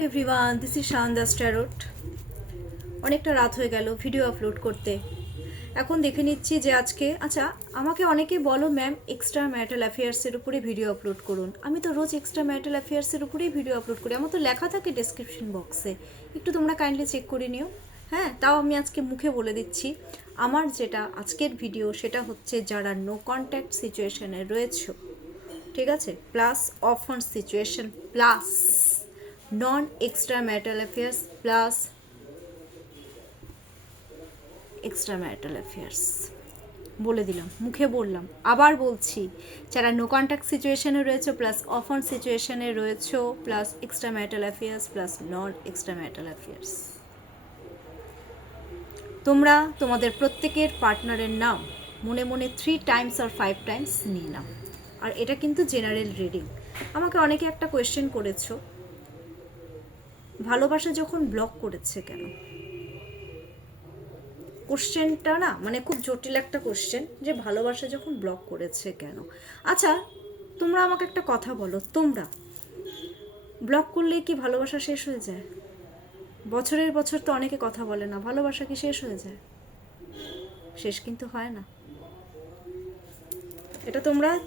Everyone, this is Shandas tarot. অনেকটা রাত হয়ে গেল ভিডিও আপলোড করতে। এখন দেখে নিচ্ছি যে আজকে আমাকে অনেকে বলো ম্যাম এক্সট্রা ম্যারিটাল অ্যাফেয়ার্সের উপরে ভিডিও আপলোড করুন। আমি তো রোজ এক্সট্রা ম্যারিটাল অ্যাফেয়ার্সের উপরেই ভিডিও আপলোড করি, আমার তো লেখা থাকে ডেসক্রিপশন বক্সে, একটু তোমরা কাইন্ডলি চেক করে নিও। হ্যাঁ, তাও আমি আজকে মুখে বলে দিচ্ছি, আমার যেটা আজকের ভিডিও সেটা হচ্ছে যারা নো কন্ট্যাক্ট সিচুয়েশনে রয়েছে, ঠিক আছে, প্লাস অফার সিচুয়েশন, প্লাস নন extra marital affairs, plus extra marital affairs. বলে দিলাম, মুখে বললাম, আবার বলছি, যারা নো কন্ট্যাক্ট সিচুয়েশনে রয়েছে, প্লাস অফার সিচুয়েশনে রয়েছে, plus extra marital affairs, plus নন এক্সট্রা ম্যারিটাল অ্যাফেয়ার্স, তোমরা তোমাদের প্রত্যেকের পার্টনারের নাম মনে মনে 3 টাইমস আর 5 টাইমস নিয়ে নাও। আর এটা কিন্তু জেনারেল রিডিং। আমাকে অনেকে একটা কোয়েশ্চেন করেছো, ভালোবাসা যখন ব্লক করেছে কেন? কোশ্চেনটা না মানে খুব জটিল একটা কোশ্চেন, যে ভালোবাসা যখন ব্লক করেছে কেন। আচ্ছা, তোমরা আমাকে একটা কথা বলো, তোমরা ব্লক করলে কি ভালোবাসা শেষ হয়ে যায়? বছরের বছর তো অনেকে কথা বলে না, ভালোবাসা কি শেষ হয়ে যায়? শেষ কিন্তু হয় না। এটা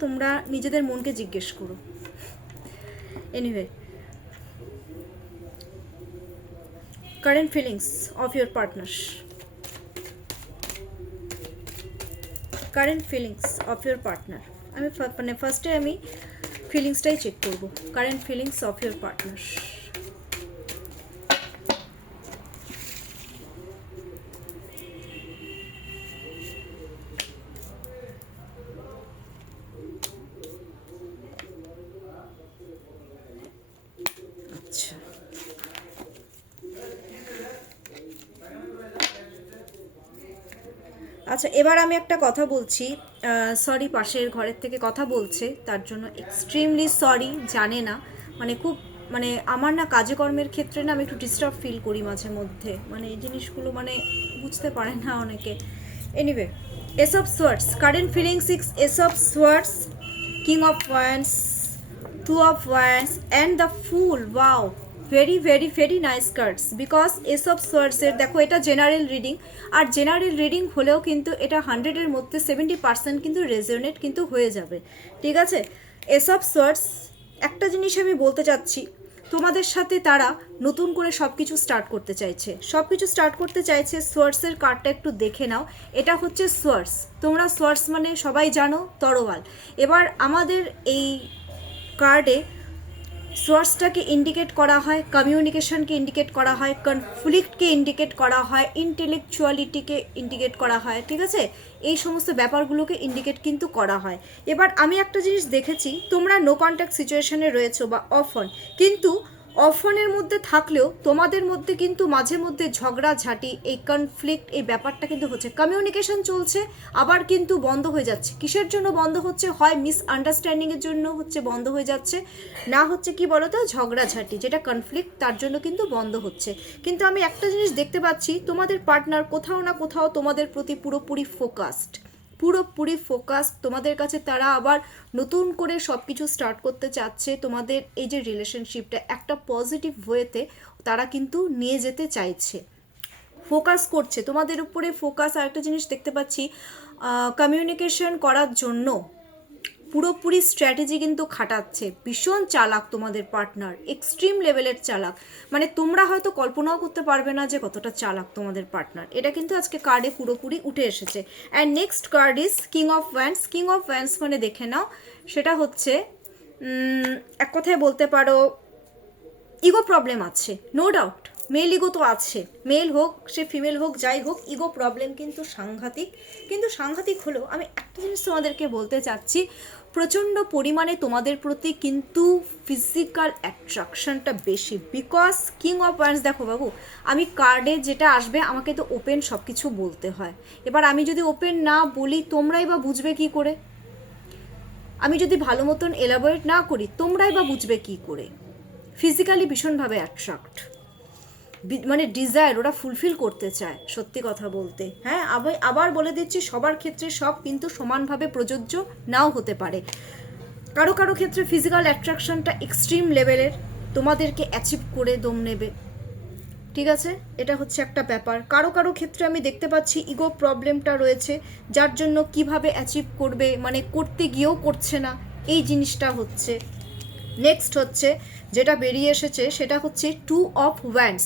তোমরা নিজেদের মনকে জিজ্ঞেস করো। Anyway, current feelings of your partner, current feelings of your partner. আমি মানে ফার্স্টে আমি ফিলিংসটাই চেক করব। Current feelings of your partner. আচ্ছা, আচ্ছা, এবার আমি একটা কথা বলছি। সরি, পাশের ঘরের থেকে কথা বলছে, তার জন্য এক্সট্রিমলি সরি। জানে না, মানে খুব মানে আমার না কাজে কর্মের ক্ষেত্রে না আমি একটু ডিস্টার্ব ফিল করি মাঝে মধ্যে, মানে এই জিনিসগুলো মানে বুঝতে পারে না অনেকে। Anyway, ace of swords, current feelings, ace of swords, king of wands, two of wands and the fool. Wow, very very very nice cards. Because ace of সোয়ার্ডসের দেখো, এটা জেনারেল রিডিং, আর জেনারেল রিডিং হলেও কিন্তু এটা 100-এর মধ্যে 70% কিন্তু resonate কিন্তু হয়ে যাবে, ঠিক আছে। এস অফ সোয়ার্ডস, একটা জিনিস আমি বলতে চাচ্ছি, তোমাদের সাথে তারা নতুন করে সব কিছু স্টার্ট করতে চাইছে, সোয়ার্ডসের কার্ডটা একটু দেখে নাও। এটা হচ্ছে সোয়ার্ডস, তোমরা সোয়ার্ডস মানে সবাই জানো তরোয়াল। এবার আমাদের এই কার্ডে সোর্সটাকে ইন্ডিকেট করা হয়, কমিউনিকেশনকে ইন্ডিকেট করা হয়, কনফ্লিক্টকে ইন্ডিকেট করা হয়, ইন্টেলেকচুয়ালিটিকে ইন্ডিকেট করা হয়, ঠিক আছে। এই সমস্ত ব্যাপারগুলোকে ইন্ডিকেট কিন্তু করা হয়। এবার আমি একটা জিনিস দেখেছি, তোমরা নো কন্ট্যাক্ট সিচুয়েশনে রয়েছো বা অফন, কিন্তু অফনের মধ্যে থাকলেও তোমাদের মধ্যে কিন্তু মাঝে মধ্যে ঝগড়াঝাটি, এই কনফ্লিক্ট, এই ব্যাপারটা কিন্তু হচ্ছে। কমিউনিকেশন চলছে, আবার কিন্তু বন্ধ হয়ে যাচ্ছে। কিসের জন্য বন্ধ হচ্ছে? হয় মিসআন্ডারস্ট্যান্ডিংয়ের জন্য হচ্ছে, বন্ধ হয়ে যাচ্ছে, না হচ্ছে কি বলো তো, ঝগড়াঝাটি, যেটা কনফ্লিক্ট, তার জন্য কিন্তু বন্ধ হচ্ছে। কিন্তু আমি একটা জিনিস দেখতে পাচ্ছি, তোমাদের পার্টনার কোথাও না কোথাও তোমাদের প্রতি পুরোপুরি ফোকাসড, তোমাদের কাছে তারা আবার নতুন করে সব কিছু স্টার্ট করতে চাচ্ছে। তোমাদের এই যে রিলেশনশিপটা একটা পজিটিভ ওয়েতে তারা কিন্তু নিয়ে যেতে চাইছে, ফোকাস করছে তোমাদের উপরে, ফোকাস। আর একটা জিনিস দেখতে পাচ্ছি, কমিউনিকেশন করার জন্য পুরোপুরি স্ট্র্যাটেজি কিন্তু খাটাচ্ছে। ভীষণ চালাক তোমাদের পার্টনার, এক্সট্রিম লেভেলের চালাক, মানে তোমরা হয়তো কল্পনাও করতে পারবে না যে কতটা চালাক তোমাদের পার্টনার। এটা কিন্তু আজকে কার্ডে পুরোপুরি উঠে এসেছে। And next card is king of wands. King of wands মানে দেখে নাও, সেটা হচ্ছে এক কথায় বলতে পারো ইগো প্রবলেম আছে, নো ডাউট। মেল ইগো তো আছে, মেল হোক সে ফিমেল হোক যাই হোক, ইগো প্রবলেম কিন্তু সাংঘাতিক। কিন্তু সাংঘাতিক হলেও আমি একটা জিনিস তোমাদেরকে বলতে চাচ্ছি, প্রচণ্ড পরিমাণে তোমাদের প্রতি কিন্তু ফিজিক্যাল অ্যাট্রাকশনটা বেশি। বিকজ কিং অফ ওয়ান্ডস, দেখো বাবু, আমি কার্ডে যেটা আসবে আমাকে তো ওপেন সব কিছু বলতে হয়। এবার আমি যদি ওপেন না বলি, তোমরাই বা বুঝবে কি করে? আমি যদি ভালো মতন এলাবোরেট না করি, তোমরাই বা বুঝবে কি করে? ফিজিক্যালি ভীষণভাবে অ্যাট্রাক্ট, মানে ডিজায়ার ওরা ফুলফিল করতে চায়, সত্যি কথা বলতে। হ্যাঁ, আবার বলে দিচ্ছি, সবার ক্ষেত্রে সব কিন্তু সমানভাবে প্রযোজ্য নাও হতে পারে। কারো কারো ক্ষেত্রে ফিজিক্যাল অ্যাট্রাকশনটা এক্সট্রিম লেভেলের, তোমাদেরকে অ্যাচিভ করে দম নেবে, ঠিক আছে? এটা হচ্ছে একটা ব্যাপার। কারো কারো ক্ষেত্রে আমি দেখতে পাচ্ছি ইগো প্রবলেমটা রয়েছে, যার জন্য কিভাবে অ্যাচিভ করবে মানে করতে গিয়েও করছে না, এই জিনিসটা হচ্ছে। নেক্সট হচ্ছে যেটা বেরিয়ে এসেছে সেটা হচ্ছে 2 অফ ওয়ান্ডস।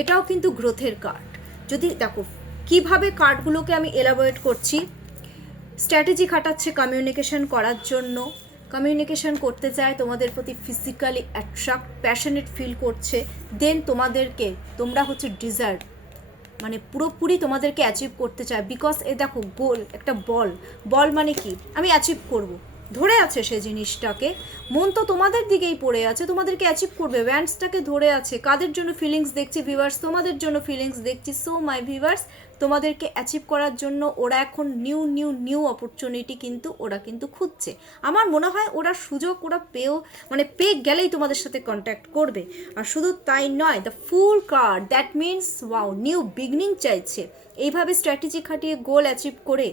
এটাও কিন্তু গ্রোথের কার্ড। যদি দেখো কিভাবে কার্ডগুলোকে আমি এলাবোরেট করছি, স্ট্র্যাটেজি খাটাচ্ছে কমিউনিকেশন করার জন্য, কমিউনিকেশন করতে চায়, তোমাদের প্রতি ফিজিক্যালি অ্যাট্রাক্ট প্যাশনেট ফিল করছে, দেন তোমাদেরকে তোমরা হচ্ছে ডিজার্ভ মানে পুরোপুরি তোমাদেরকে অ্যাচিভ করতে চায়। বিকজ এ দেখো গোল একটা বল, বল মানে কি আমি অ্যাচিভ করব, ধরে আছে সে জিনিসটাকে, মন তো তোমাদের দিকেই পড়ে আছে, তোমাদেরকে অ্যাচিভ করবে, ব্যান্ডসটাকে ধরে আছে। কাদের জন্য ফিলিংস দেখছি ভিউয়ার্স? তোমাদের জন্য ফিলিংস দেখছি। সো মাই ভিউয়ার্স, তোমাদেরকে অ্যাচিভ করার জন্য ওরা এখন নিউ নিউ নিউ অপরচুনিটি কিন্তু ওরা কিন্তু খুঁজছে। আমার মনে হয় ওরা সুযোগ ওরা পেয়ে গেলেই তোমাদের সাথে কন্ট্যাক্ট করবে। আর শুধু তাই নয়, the fool card, that means wow, new beginning চাইছে। এইভাবে স্ট্র্যাটেজি খাটিয়ে গোল অ্যাচিভ করে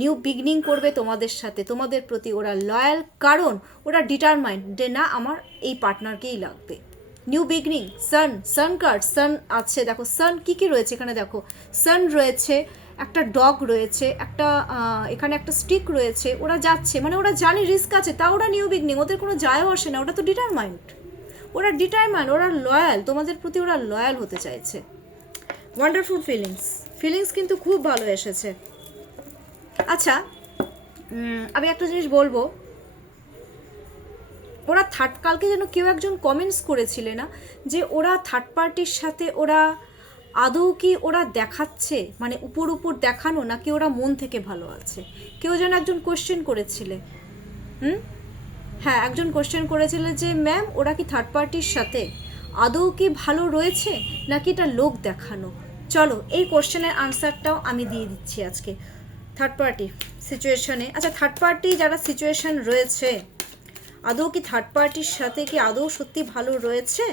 নিউ বিগনিং করবে তোমাদের সাথে, তোমাদের প্রতি ওরা লয়াল, কারণ ওরা ডিটারমাইন্ড যে না আমার এই পার্টনারকেই লাগবে। নিউ বিগনিং, সান কার্ড, সান আছে, দেখো সান কী কী রয়েছে এখানে, দেখো সান রয়েছে, একটা ডগ রয়েছে, একটা এখানে একটা স্টিক রয়েছে। ওরা যাচ্ছে মানে ওরা জানে রিস্ক আছে, তা ওরা নিউ বিগনিং, ওদের কোনো যায়ও আসে না, ওটা তো ডিটারমাইন্ড, ওরা ডিটারমাইন্ড, ওরা লয়াল, তোমাদের প্রতি ওরা লয়াল হতে চাইছে। ওয়ান্ডারফুল ফিলিংস কিন্তু খুব ভালো এসেছে। আচ্ছা, আমি একটা জিনিস বলবো, ওরা কালকে যেন কেউ একজন কমেন্টস করেছিলে না যে ওরা থার্ড পার্টির সাথে ওরা আদৌ কি ওরা দেখাচ্ছে মানে উপর উপর দেখানো, নাকি ওরা মন থেকে ভালো আছে? কেউ যেন একজন কোয়েশ্চেন করেছিলে, হ্যাঁ একজন কোয়েশ্চেন করেছিলে যে ম্যাম ওরা কি থার্ড পার্টির সাথে আদৌ কি ভালো রয়েছে নাকি এটা লোক দেখানো? চলো এই কোয়েশ্চেনের আনসারটাও আমি দিয়ে দিচ্ছি আজকে। থার্ড পার্টি সিচুয়েশনে, আচ্ছা থার্ড পার্টি যারা সিচুয়েশন রয়েছে, আদৌ কি থার্ড পার্টির সাথে কি আদৌ সত্যি ভালো রয়েছে?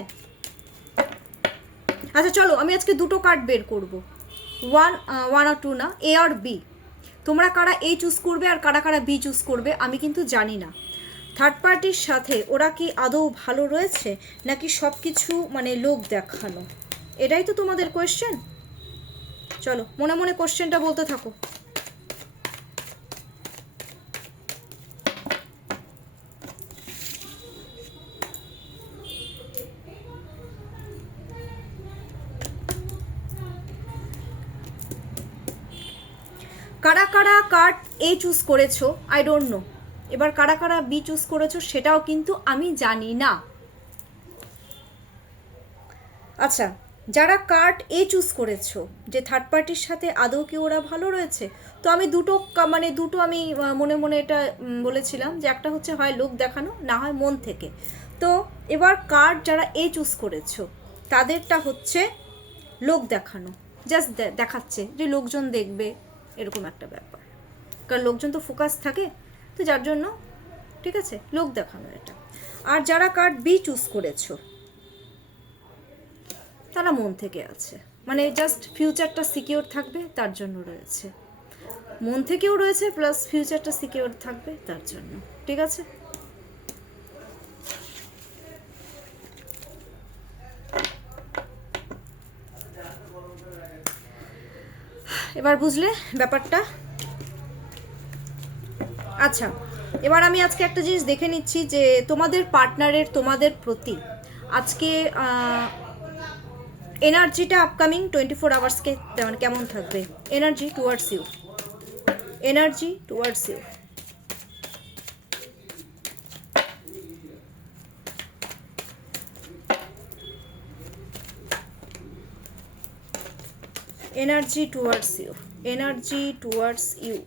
আচ্ছা চলো আমি আজকে দুটো কার্ড বের করব, ওয়ান আর টু না, এ আর বি। তোমরা কারা এ চুজ করবে আর কারা কারা বি চুজ করবে আমি কিন্তু জানি না। থার্ড পার্টির সাথে ওরা কি আদৌ ভালো রয়েছে নাকি সব কিছু মানে লোক দেখানো, এটাই তো তোমাদের কোয়েশ্চেন। চলো মনে মনে কোয়েশ্চেনটা বলতে থাকো। কারা কারা কার্ড এ চুজ করেছো আই ডোন্ট নো, এবার কারা কারা বি চুজ করেছো সেটাও কিন্তু আমি জানি না। আচ্ছা যারা কার্ড এ চুজ করেছো যে থার্ড পার্টির সাথে আদৌ কি ওরা ভালো রয়েছে, তো আমি দুটো আমি মনে মনে এটা বলেছিলাম যে একটা হচ্ছে হয় লোক দেখানো, না হয় মন থেকে। তো এবার কার্ড যারা এ চুজ করেছো তাদেরটা হচ্ছে লোক দেখানো, জাস্ট দেখাচ্ছে যে লোকজন দেখবে, এরকম একটা ব্যাপার, কারণ লোকজন তো ফোকাস থাকে, তো যার জন্য ঠিক আছে লোক দেখানো এটা। আর যারা কার্ড বি চুজ করেছো তারা মন থেকে আছে, মানে জাস্ট ফিউচারটা সিকিওর থাকবে তার জন্য রয়েছে, মন থেকেও রয়েছে প্লাস ফিউচারটা সিকিওর থাকবে তার জন্য, ঠিক আছে? এবার বুঝলে ব্যাপারটা? আচ্ছা এবার আমি আজকে একটা জিনিস দেখে নিচ্ছি যে তোমাদের পার্টনারের তোমাদের প্রতি আজকে এনার্জিটা আপকামিং 24 আওয়ার্সকে মানে কেমন থাকবে, energy towards you, energy towards you. Energy towards you, energy towards you.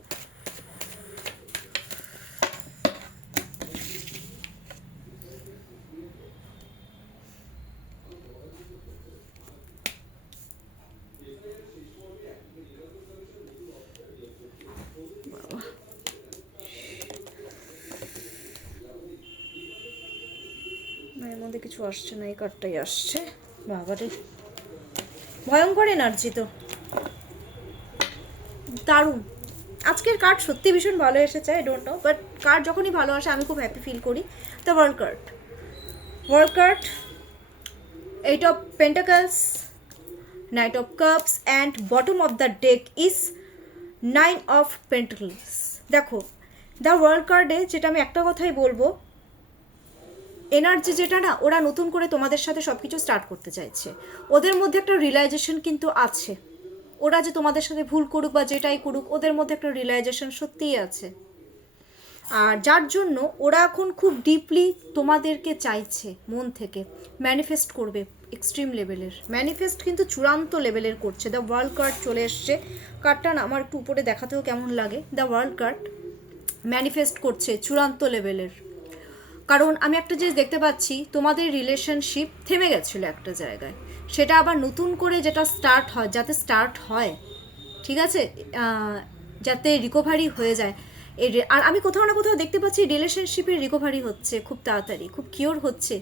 এর মধ্যে কিছু আসছে না, এই কার্ডটাই আসছে। বাবারে ভয়ঙ্কর এনার্জি তো, দারুণ। আজকের কার্ড সত্যি ভীষণ ভালো এসেছে, I don't know, but card যখনই ভালো আসে আমি খুব হ্যাপি ফিল করি। The world card, world card eight of pentacles, night of cups and bottom of the deck is 9 of pentacles. দেখো দ্য ওয়ার্ল্ড কার্ডে যেটা আমি একটা কথাই বলবো, এনার্জি যেটা না, ওরা নতুন করে তোমাদের সাথে সব কিছু স্টার্ট করতে চাইছে। ওদের মধ্যে একটা রিয়েলাইজেশন কিন্তু আছে। ওরা যে তোমাদের সাথে ভুল করুক বা যেটাই করুক, ওদের মধ্যে একটা রিয়েলাইজেশন সত্যিই আছে। আর যার জন্য ওরা এখন খুব ডিপলি তোমাদেরকে চাইছে, মন থেকে ম্যানিফেস্ট করবে এক্সট্রিম লেভেলের। ম্যানিফেস্ট কিন্তু চূড়ান্ত লেভেলের করছে। দ্য ওয়ার্ল্ড কার্ড চলে এসছে। কার্ডটা না আমার একটু উপরে দেখাতেও কেমন লাগে। দ্য ওয়ার্ল্ড কার্ড ম্যানিফেস্ট করছে চূড়ান্ত লেভেলের। কারণ আমি একটা জিনিস দেখতে পাচ্ছি, তোমাদের রিলেশনশিপ থেমে গেছিলো একটা জায়গায়, সেটা আবার নতুন করে যেটা স্টার্ট হয়, যাতে স্টার্ট হয়, ঠিক আছে, যাতে রিকভারি হয়ে যায়। আর আমি কোথাও না কোথাও দেখতে পাচ্ছি রিলেশনশিপের রিকভারি হচ্ছে খুব তাড়াতাড়ি, খুব কিওর হচ্ছে।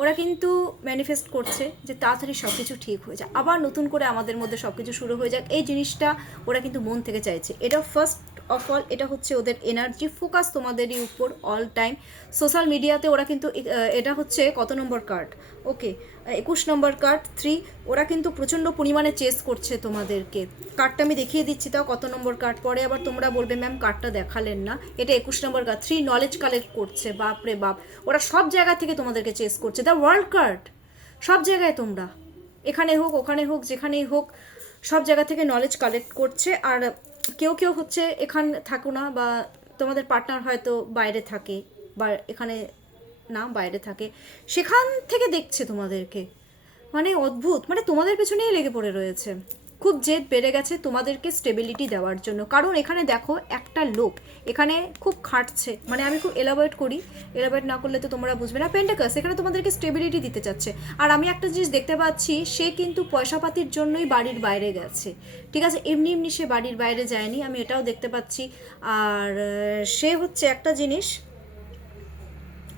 ওরা কিন্তু ম্যানিফেস্ট করছে যে তাড়াতাড়ি সব কিছু ঠিক হয়ে যায়, আবার নতুন করে আমাদের মধ্যে সব কিছু শুরু হয়ে যাক, এই জিনিসটা ওরা কিন্তু মন থেকে চাইছে। এটা ফার্স্ট অফ অল, এটা হচ্ছে ওদের এনার্জি ফোকাস তোমাদেরই উপর অল টাইম। সোশ্যাল মিডিয়াতে ওরা কিন্তু, এটা হচ্ছে কত নম্বর কার্ড, ওকে 21 নম্বর কার্ড 3। ওরা কিন্তু প্রচণ্ড পরিমাণে চেস করছে তোমাদেরকে। কার্ডটা আমি দেখিয়ে দিচ্ছি, তাও কত নম্বর কার্ড, পরে আবার তোমরা বলবে ম্যাম কার্ডটা দেখালেন না। এটা 21 নম্বর কার্ড 3, নলেজ কালেক্ট করছে। বাপ রে বাপ, ওরা সব জায়গা থেকে তোমাদেরকে চেস করছে। দ্য ওয়ার্ল্ড কার্ড, সব জায়গায় তোমরা, এখানে হোক ওখানে হোক যেখানেই হোক, সব জায়গা থেকে নলেজ কালেক্ট করছে। আর কেউ কেউ হচ্ছে এখানে থাকো না, বা তোমাদের পার্টনার হয়তো বাইরে থাকে, বা এখানে না বাইরে থাকে, সেখান থেকে দেখছে তোমাদেরকে। মানে অদ্ভুত, মানে তোমাদের পেছনেই লেগে পড়ে রয়েছে। খুব জেদ বেড়ে গেছে তোমাদেরকে স্টেবিলিটি দেওয়ার জন্য। কারণ এখানে দেখো একটা লোক এখানে খুব খাটছে, মানে আমি খুব এলাবোরেট করি, এলাবোরেট না করলে তো তোমরা বুঝবে না। পেন্টাকাস এখানে তোমাদেরকে স্টেবিলিটি দিতে চাচ্ছে। আর আমি একটা জিনিস দেখতে পাচ্ছি, সে কিন্তু পয়সাপাতির জন্যই বাড়ির বাইরে গেছে, ঠিক আছে, এমনি এমনি সে বাড়ির বাইরে যায়নি, আমি এটাও দেখতে পাচ্ছি। আর সে হচ্ছে একটা জিনিস,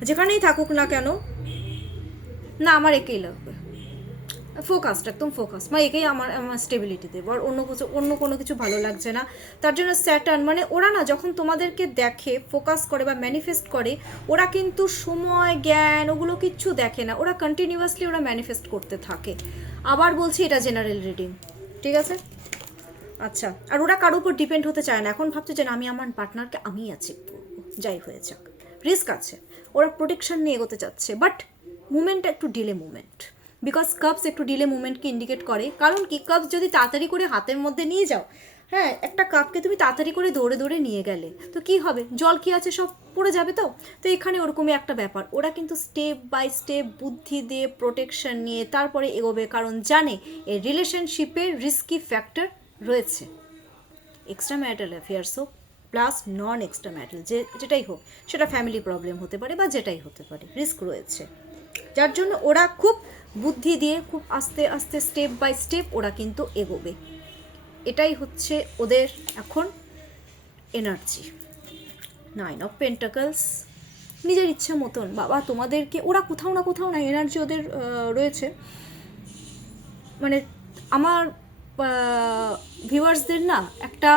যেখানেই থাকুক না কেন, না আমার একেই লাগবে, ফোকাসড, একদম ফোকাস, মানে একেই আমার আমার স্টেবিলিটি দেবো। আর অন্য কোনো কিছু ভালো লাগছে না। তার জন্য স্যাটার্ন, মানে ওরা না যখন তোমাদেরকে দেখে, ফোকাস করে বা ম্যানিফেস্ট করে, ওরা কিন্তু সময় জ্ঞান ওগুলো কিচ্ছু দেখে না, ওরা কন্টিনিউয়াসলি ওরা ম্যানিফেস্ট করতে থাকে। আবার বলছি এটা জেনারেল রিডিং, ঠিক আছে। আচ্ছা, আর ওরা কারোর উপর ডিপেন্ড হতে চায় না। এখন ভাবছে যে আমি আমার পার্টনারকে আমি অ্যাচিভ করবো, যাই হয়ে যাক, রিস্ক আছে, ওরা প্রোটেকশন নিয়ে এগোতে চাচ্ছে। বাট মুভমেন্টটা একটু ডিলে মুভমেন্ট, বিকজ কাপস একটু ডিলে মুভমেন্টকে ইন্ডিকেট করে। কারণ কি, কাপস যদি তাড়াতাড়ি করে হাতের মধ্যে নিয়ে যাও, হ্যাঁ, একটা কাপকে তুমি তাড়াতাড়ি করে দৌড়ে দৌড়ে নিয়ে গেলে তো কি হবে, জল কি আছে সব পড়ে যাবে। তো এখানে ওরকমই একটা ব্যাপার। ওরা কিন্তু স্টেপ বাই স্টেপ বুদ্ধি দিয়ে প্রোটেকশন নিয়ে তারপরে এগোবে, কারণ জানে এই রিলেশনশিপের রিস্কি ফ্যাক্টর রয়েছে। এক্সট্রা ম্যারিটাল অ্যাফেয়ার্স হোক প্লাস নন এক্সট্রা ম্যারিটাল, যেটাই হোক, সেটা ফ্যামিলি প্রবলেম হতে পারে বা যেটাই হতে পারে, রিস্ক রয়েছে। যার জন্য ওরা খুব বুদ্ধি দিয়ে, খুব আস্তে আস্তে স্টেপ বাই স্টেপ ওরা কিন্তু এগোবে। এটাই হচ্ছে ওদের এখন এনার্জি। 9 অফ পেন্টাকলস, নিজের ইচ্ছা মতন বাবা তোমাদেরকে, ওরা কোথাও না এনার্জি ওদের রয়েছে। মানে আমার ভিউয়ার্সদের না একটা,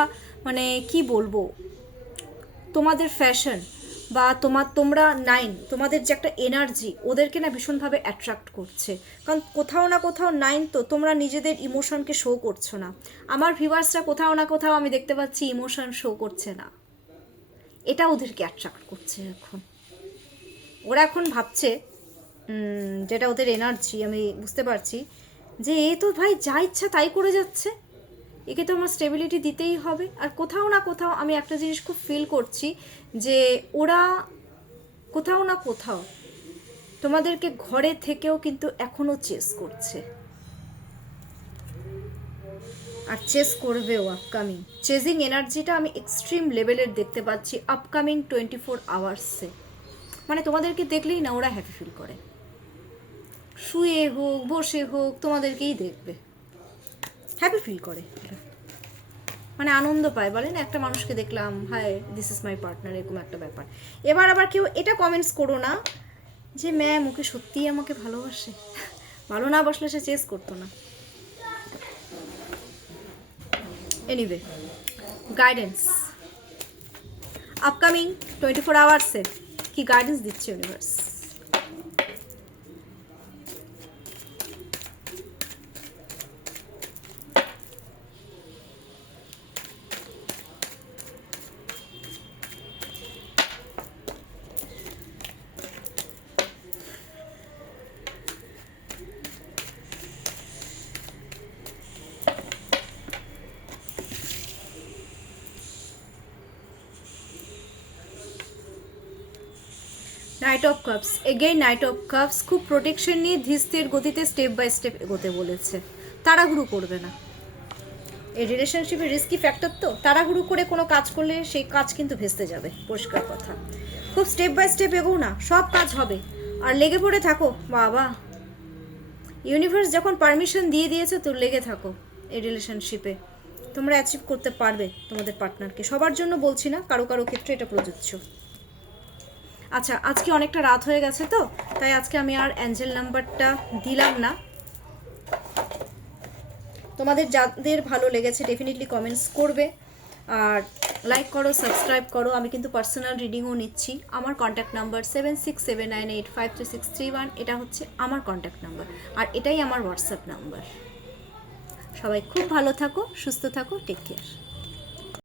মানে কি বলবো, তোমাদের ফ্যাশন বা তোমরা 9, তোমাদের যে একটা এনার্জি ওদেরকে না ভীষণভাবে অ্যাট্রাক্ট করছে। কারণ কোথাও না কোথাও 9 তো তোমরা নিজেদের ইমোশনকে শো করছো না। আমার ভিউয়ার্সরা কোথাও না কোথাও আমি দেখতে পাচ্ছি ইমোশন শো করছে না, এটা ওদেরকে অ্যাট্রাক্ট করছে। এখন ওরা এখন ভাবছে, যেটা ওদের এনার্জি আমি বুঝতে পারছি, যে এ তো ভাই যা ইচ্ছা তাই করে যাচ্ছে, একে তো আমার স্টেবিলিটি দিতেই হবে। আর কোথাও না কোথাও আমি একটা জিনিস খুব ফিল করছি, যে ওরা কোথাও না কোথাও তোমাদেরকে ঘরে থেকেও কিন্তু এখনও চেস করছে, আর চেস করবেও আপকামিং। চেজিং এনার্জিটা আমি এক্সট্রিম লেভেলের দেখতে পাচ্ছি আপকামিং 24 আওয়ার্সে। মানে তোমাদেরকে দেখলেই না ওরা হ্যাপি ফিল করে, শুয়ে হোক বসে হোক তোমাদেরকেই দেখবে, হ্যাপি ফিল করে, মানে আনন্দ পায়। বলে না একটা মানুষকে দেখলাম, hi this is my partner, এরকম একটা ব্যাপার। এবার আবার কেউ এটা কমেন্টস করো না যে ম্যাম ওকে সত্যিই আমাকে ভালোবাসে, ভালো না বাসলে সে চেস করতো না। এনিওয়ে, গাইডেন্স আপকামিং 24 আওয়ার্সের কি গাইডেন্স দিচ্ছে universe. Night of cups, again night of cups, খুব প্রোটেকশন নিয়ে ধীর গতিতে স্টেপ বাই স্টেপ এগোতে বলেছে, তাড়াহুড়ো করবে না। এই রিলেশনশিপে রিস্কি ফ্যাক্টর তো, তাড়াহুড়ো করে কোনো কাজ করলে সেই কাজ কিন্তু ভেস্তে যাবে, পরিষ্কার কথা। খুব স্টেপ বাই স্টেপ এগো না, সব কাজ হবে। আর লেগে পড়ে থাকো, বাবা ইউনিভার্স যখন পারমিশন দিয়ে দিয়েছে তো লেগে থাকো এই রিলেশনশিপে, তোমরা অ্যাচিভ করতে পারবে তোমাদের পার্টনারকে। সবার জন্য বলছি না, কারো কারো ক্ষেত্রে এটা প্রযোজ্য। আচ্ছা, আজকে অনেকটা রাত হয়ে গেছে তো, তাই আজকে আমি আর অ্যাঞ্জেল নাম্বারটা দিলাম না। তোমাদের যাদের ভালো লেগেছে ডেফিনেটলি কমেন্টস করবে, আর লাইক করো, সাবস্ক্রাইব করো। আমি কিন্তু পার্সোনাল রিডিংও নিচ্ছি। আমার কন্ট্যাক্ট নাম্বার 7679853631, এটা হচ্ছে আমার কন্ট্যাক্ট নাম্বার, আর এটাই আমার হোয়াটসঅ্যাপ নাম্বার। সবাই খুব ভালো থাকো, সুস্থ থাকো, টেক কেয়ার।